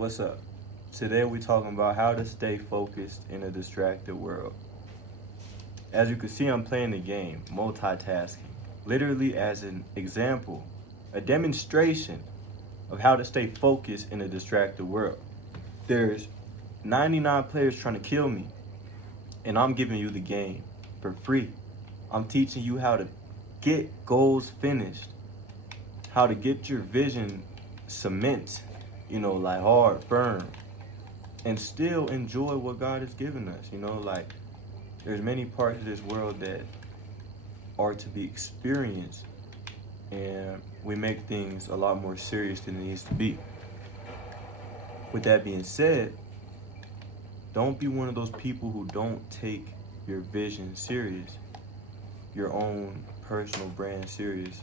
What's up? Today we're talking about how to stay focused in a distracted world. As you can see, I'm playing the game, multitasking, literally as an example, a demonstration of how to stay focused in a distracted world. There's 99 players trying to kill me, and I'm giving you the game for free. I'm teaching you how to get goals finished, how to get your vision cement, like hard, firm, and still enjoy what God has given us. Like there's many parts of this world that are to be experienced, and we make things a lot more serious than it needs to be. With that being said, don't be one of those people who don't take your vision serious, your own personal brand serious.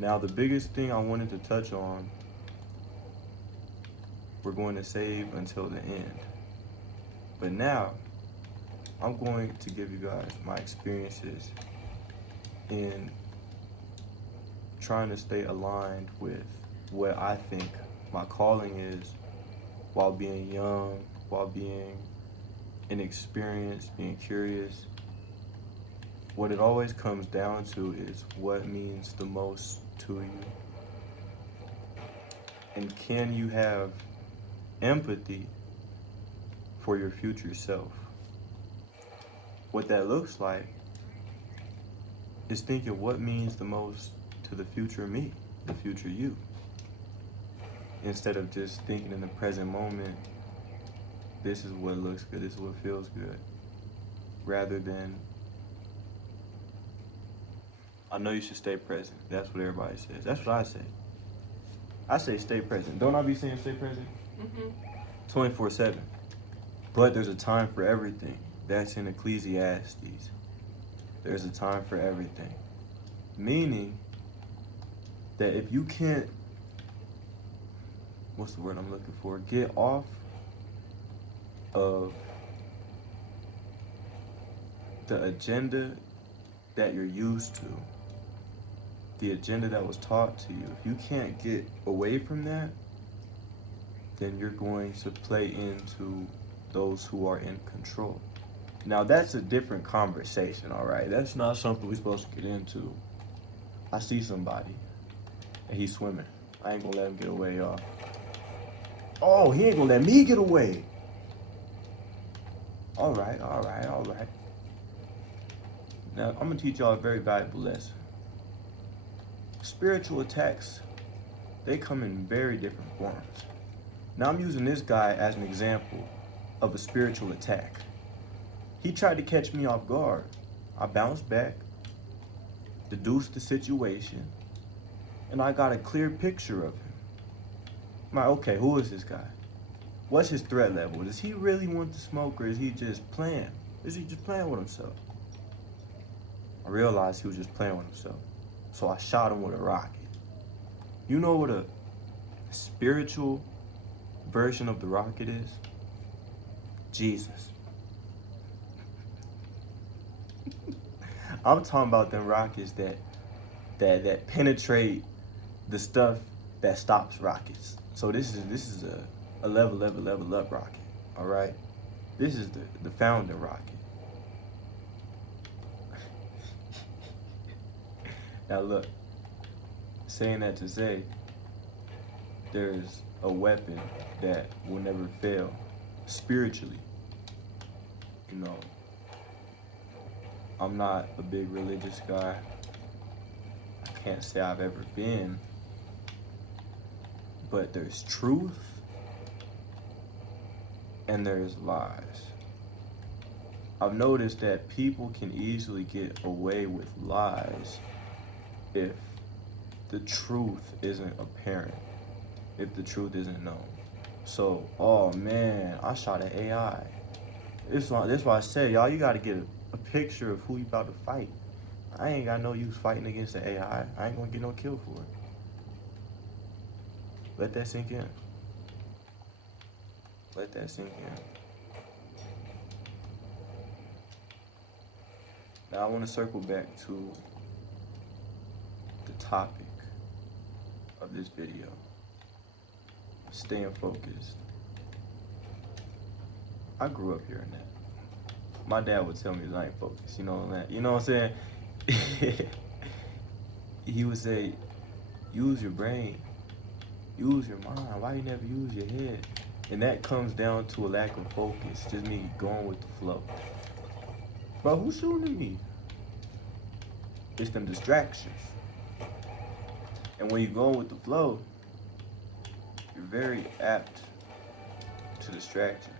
Now, the biggest thing I wanted to touch on, we're going to save until the end. But now, I'm going to give you guys my experiences in trying to stay aligned with what I think my calling is while being young, while being inexperienced, being curious. What it always comes down to is what means the most to you. And can you have empathy for your future self? What that looks like is thinking what means the most to the future me, the future you. Instead of just thinking in the present moment, this is what looks good, this is what feels good. Rather than, I know you should stay present. That's what everybody says. That's what I say. I say stay present. Don't I be saying stay present? 24/7. But there's a time for everything. That's in Ecclesiastes. There's a time for everything. Meaning that if you can't, what's the word I'm looking for? Get off of the agenda that you're used to, the agenda that was taught to you. If you can't get away from that, then you're going to play into those who are in control. Now, that's a different conversation, all right? That's not something we're supposed to get into. I see somebody, and he's swimming. I ain't gonna let him get away, y'all. Oh, he ain't gonna let me get away. All right. Now, I'm gonna teach y'all a very valuable lesson. Spiritual attacks, they come in very different forms. Now, I'm using this guy as an example of a spiritual attack. He tried to catch me off guard. I bounced back, deduced the situation, and I got a clear picture of him. I'm like, okay, who is this guy? What's his threat level? Does he really want the smoke, or is he just playing? Is he just playing with himself? I realized he was just playing with himself. So I shot him with a rocket. You know what a spiritual version of the rocket is? Jesus. I'm talking about them rockets that penetrate the stuff that stops rockets. So this is a level up rocket. All right. This is the founding rocket. Now look, saying that to say, there's a weapon that will never fail spiritually. I'm not a big religious guy. I can't say I've ever been, but there's truth and there's lies. I've noticed that people can easily get away with lies if the truth isn't apparent, if the truth isn't known. So, oh man, I shot an AI. That's why I said, y'all, you gotta get a picture of who you about to fight. I ain't got no use fighting against the AI. I ain't gonna get no kill for it. Let that sink in. Let that sink in. Now I want to circle back to the topic of this video. staying focused. I grew up hearing that. My dad would tell me that I ain't focused, you know what I'm saying? He would say, use your brain, use your mind. Why you never use your head? And that comes down to a lack of focus, just me going with the flow. But who's shooting at me? It's them distractions. And when you go with the flow, you're very apt to distractions.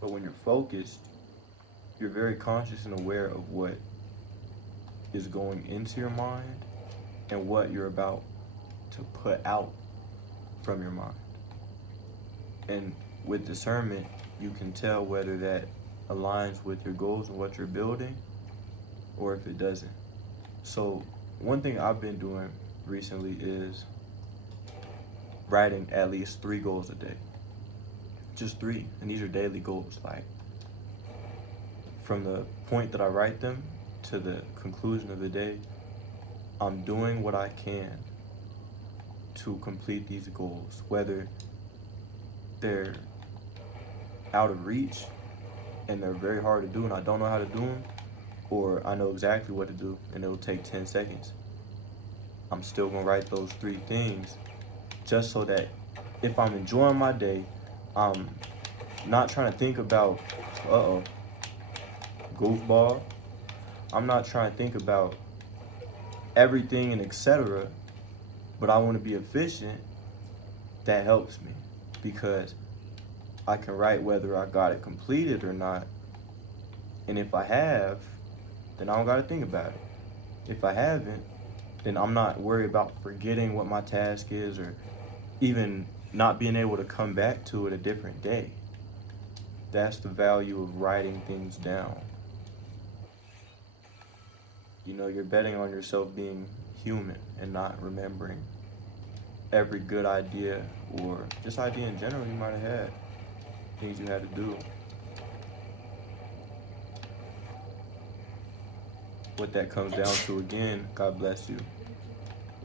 But when you're focused, you're very conscious and aware of what is going into your mind and what you're about to put out from your mind. And with discernment, you can tell whether that aligns with your goals and what you're building or if it doesn't. So one thing I've been doing recently is writing at least 3 goals a day. Just 3, and these are daily goals. Like, from the point that I write them to the conclusion of the day, I'm doing what I can to complete these goals, whether they're out of reach and they're very hard to do and I don't know how to do them, or I know exactly what to do and it'll take 10 seconds. I'm still gonna write those 3 things just so that if I'm enjoying my day, I'm not trying to think about, goofball. I'm not trying to think about everything and etc., but I want to be efficient. That helps me because I can write whether I got it completed or not. And if I have, then I don't got to think about it. If I haven't, then I'm not worried about forgetting what my task is or even not being able to come back to it a different day. That's the value of writing things down. You know, you're betting on yourself being human and not remembering every good idea or just idea in general you might have had, things you had to do. What that comes down to, again, God bless you,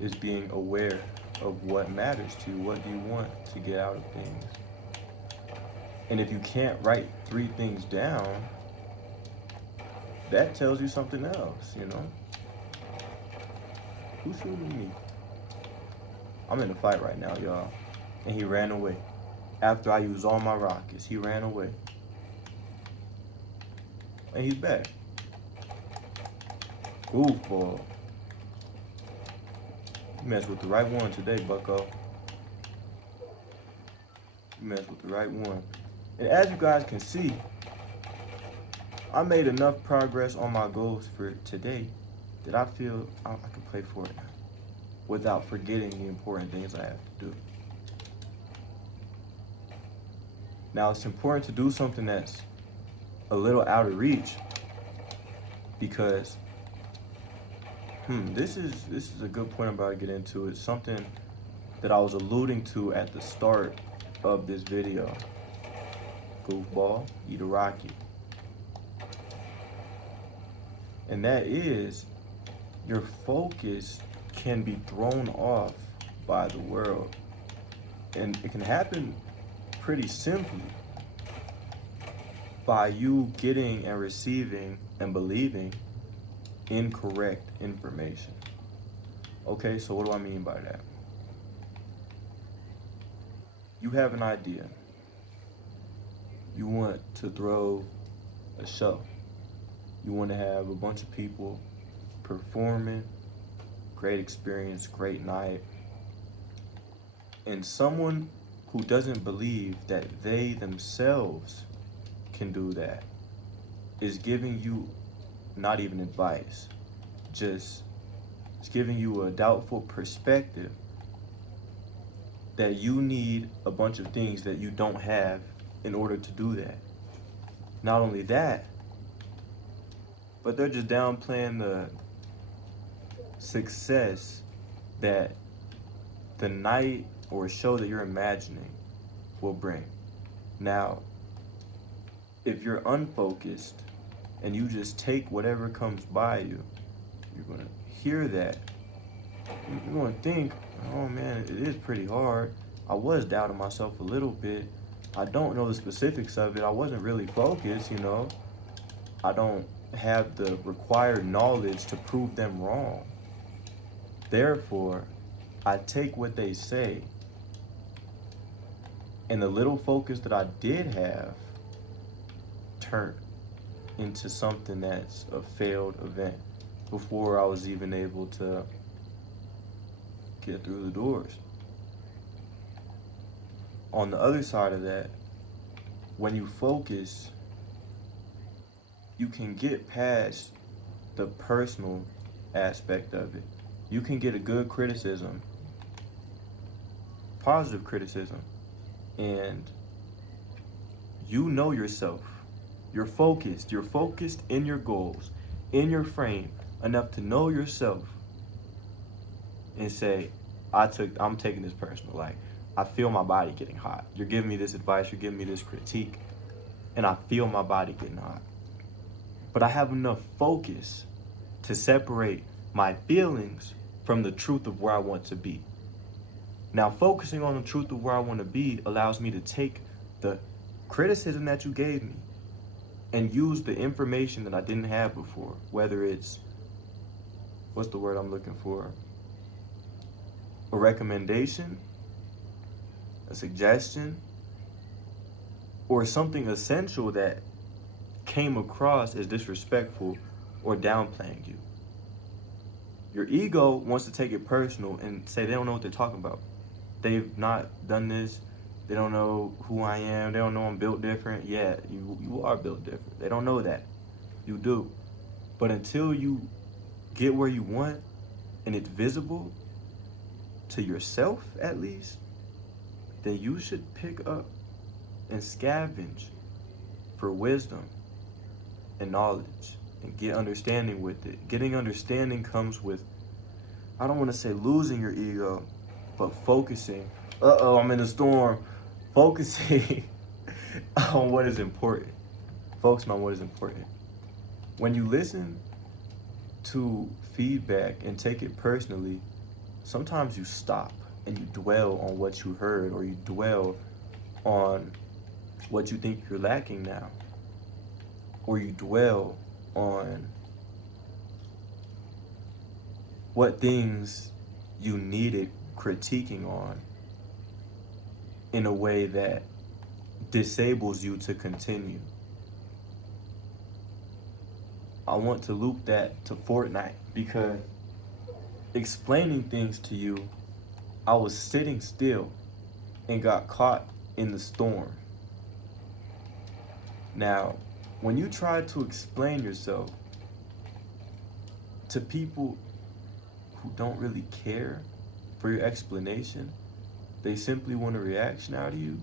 is being aware of what matters to you. What do you want to get out of things? And if you can't write 3 things down, that tells you something else, you know? Who's shooting me? I'm in a fight right now, y'all. And he ran away. After I used all my rockets, he ran away. And he's back. Goofball. You messed with the right one today, bucko. You messed with the right one. And as you guys can see, I made enough progress on my goals for today that I feel I can play for it now without forgetting the important things I have to do. Now, it's important to do something that's a little out of reach because this is a good point I'm about to get into. It's something that I was alluding to at the start of this video. Goofball, eat a rocket. And that is, your focus can be thrown off by the world. And it can happen pretty simply by you getting and receiving and believing incorrect information. Okay, so what do I mean by that? You have an idea. You want to throw a show. You want to have a bunch of people performing, great experience, great night. And someone who doesn't believe that they themselves can do that is giving you not even advice, just it's giving you a doubtful perspective that you need a bunch of things that you don't have in order to do that. Not only that, but they're just downplaying the success that the night or show that you're imagining will bring. Now, if you're unfocused and you just take whatever comes by you, you're gonna hear that you're gonna think, oh man, it is pretty hard. I was doubting myself a little bit. I don't know the specifics of it. I wasn't really focused, you know. I don't have the required knowledge to prove them wrong. Therefore, I take what they say, and the little focus that I did have turned into something that's a failed event before I was even able to get through the doors. On the other side of that, when you focus, you can get past the personal aspect of it. You can get a good criticism, positive criticism, and you know yourself. You're focused in your goals, in your frame, enough to know yourself and say, I'm taking this personal. Like, I feel my body getting hot. You're giving me this advice, you're giving me this critique, and I feel my body getting hot. But I have enough focus to separate my feelings from the truth of where I want to be. Now, focusing on the truth of where I want to be allows me to take the criticism that you gave me and use the information that I didn't have before, whether it's, what's the word I'm looking for? A recommendation, a suggestion, or something essential that came across as disrespectful or downplaying you. Your ego wants to take it personal and say they don't know what they're talking about. They've not done this. They don't know who I am. They don't know I'm built different. Yeah, you are built different. They don't know that. You do. But until you get where you want and it's visible to yourself at least, then you should pick up and scavenge for wisdom and knowledge and get understanding with it. Getting understanding comes with, I don't want to say losing your ego, but focusing. I'm in a storm. Focusing on what is important. Focusing on what is important. When you listen to feedback and take it personally, sometimes you stop and you dwell on what you heard, or you dwell on what you think you're lacking now, or you dwell on what things you needed critiquing on in a way that disables you to continue. I want to loop that to Fortnite because explaining things to you, I was sitting still and got caught in the storm. Now, when you try to explain yourself to people who don't really care for your explanation, they simply want a reaction out of you,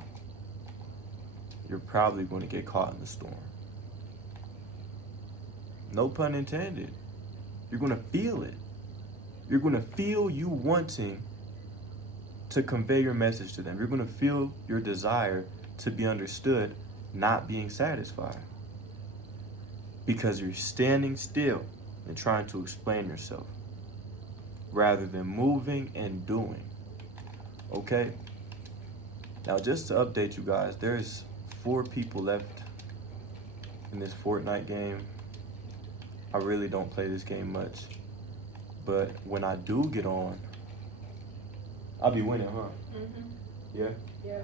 you're probably going to get caught in the storm. No pun intended. You're going to feel it. You're going to feel you wanting to convey your message to them. You're going to feel your desire to be understood, not being satisfied. Because you're standing still and trying to explain yourself rather than moving and doing. Okay? Now, just to update you guys, there's 4 people left in this Fortnite game. I really don't play this game much, but when I do get on, I'll be winning, huh? Yeah? Yeah.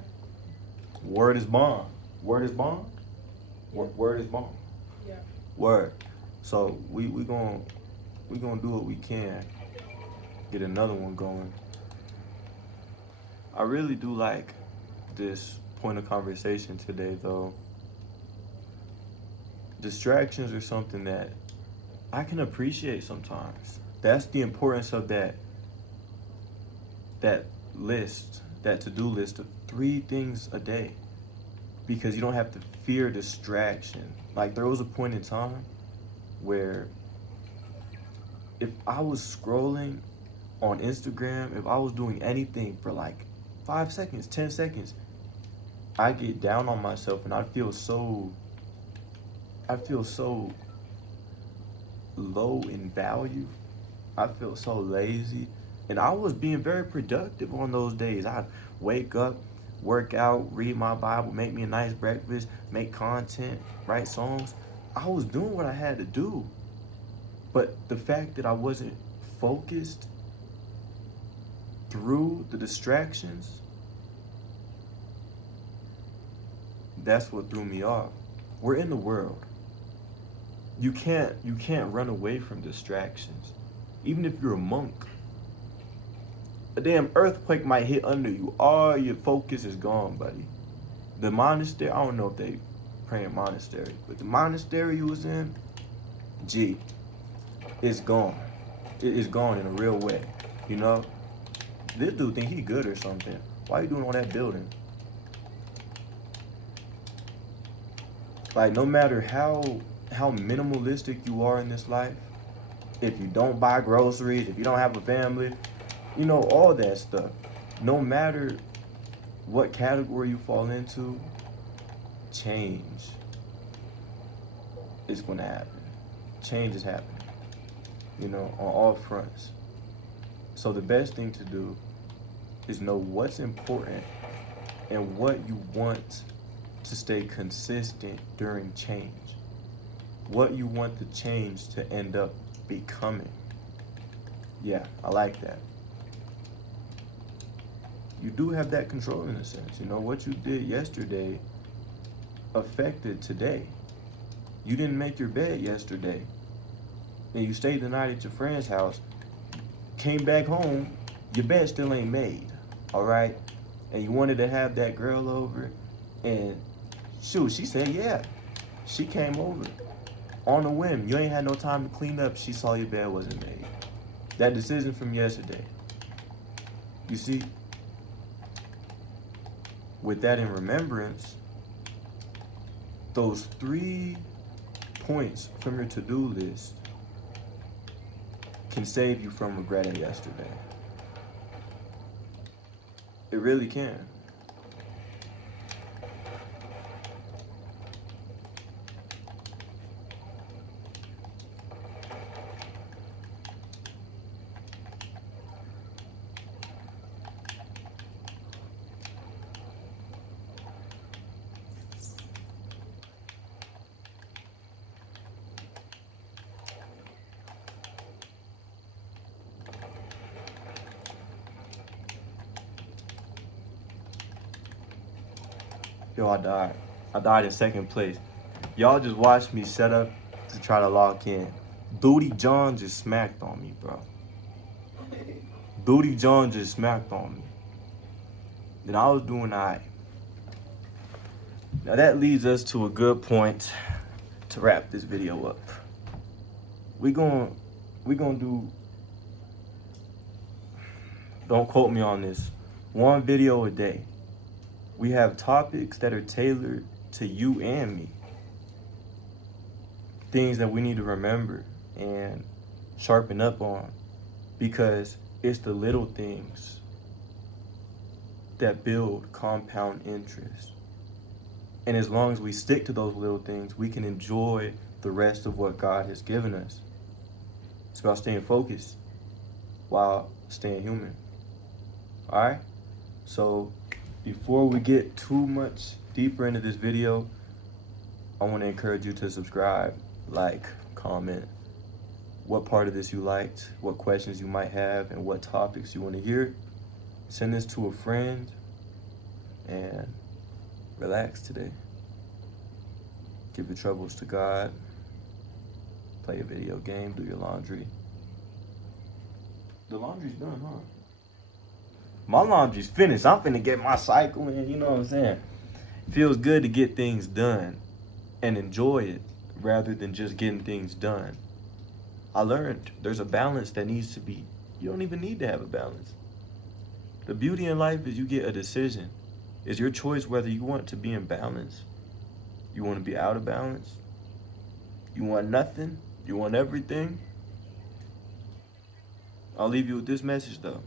Word is bond. Word is bond? Yeah. Word is bond. Yeah. Word. So we gonna do what we can. Get another one going. I really do like this point of conversation today, though. Distractions are something that I can appreciate sometimes. That's the importance of that list, that to-do list of 3 things a day. Because you don't have to fear distraction. Like, there was a point in time where if I was scrolling on Instagram, if I was doing anything for like 5 seconds, 10 seconds, I get down on myself and I feel so low in value. I feel so lazy. And I was being very productive on those days. I'd wake up, work out, read my Bible, make me a nice breakfast, make content, write songs. I was doing what I had to do. But the fact that I wasn't focused through the distractions, that's what threw me off. We're in the world. You can't run away from distractions. Even if you're a monk. A damn earthquake might hit under you. All your focus is gone, buddy. The monastery, I don't know if they pray in monastery, but the monastery you was in, gee, it's gone. It's gone in a real way. You know? This dude think he good or something. Why you doing all that building? Like, no matter how minimalistic you are in this life, if you don't buy groceries, if you don't have a family, you know, all that stuff, no matter what category you fall into, change is going to happen. Change is happening, you know, on all fronts. So the best thing to do is know what's important and what you want to stay consistent during change. What you want the change to end up becoming. Yeah, I like that. You do have that control in a sense. You know, what you did yesterday affected today. You didn't make your bed yesterday, and you stayed the night at your friend's house, came back home, your bed still ain't made, all right? And you wanted to have that girl over, and shoot, she said yeah. She came over on a whim. You ain't had no time to clean up. She saw your bed wasn't made. That decision from yesterday. You see, with that in remembrance, those 3 points from your to-do list can save you from regretting yesterday. It really can. Yo, I died. I died in second place. Y'all just watched me set up to try to lock in. Booty John just smacked on me, bro. Booty John just smacked on me. Then I was doing alright. Now that leads us to a good point to wrap this video up. We gonna do, don't quote me on this, 1 video a day. We have topics that are tailored to you and me. Things that we need to remember and sharpen up on, because it's the little things that build compound interest. And as long as we stick to those little things, we can enjoy the rest of what God has given us. It's about staying focused while staying human. All right? So before we get too much deeper into this video, I want to encourage you to subscribe, like, comment what part of this you liked, what questions you might have, and what topics you want to hear. Send this to a friend and relax today. Give your troubles to God. Play a video game, do your laundry. The laundry's done, huh? My laundry's finished. I'm finna get my cycle in, you know what I'm saying? It feels good to get things done and enjoy it rather than just getting things done. I learned there's a balance that needs to be. You don't even need to have a balance. The beauty in life is you get a decision. It's your choice whether you want to be in balance. You want to be out of balance. You want nothing. You want everything. I'll leave you with this message though.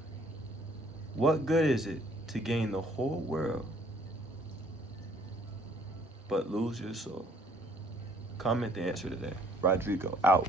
What good is it to gain the whole world but lose your soul? Comment the answer to that. RYEDRIEGO out.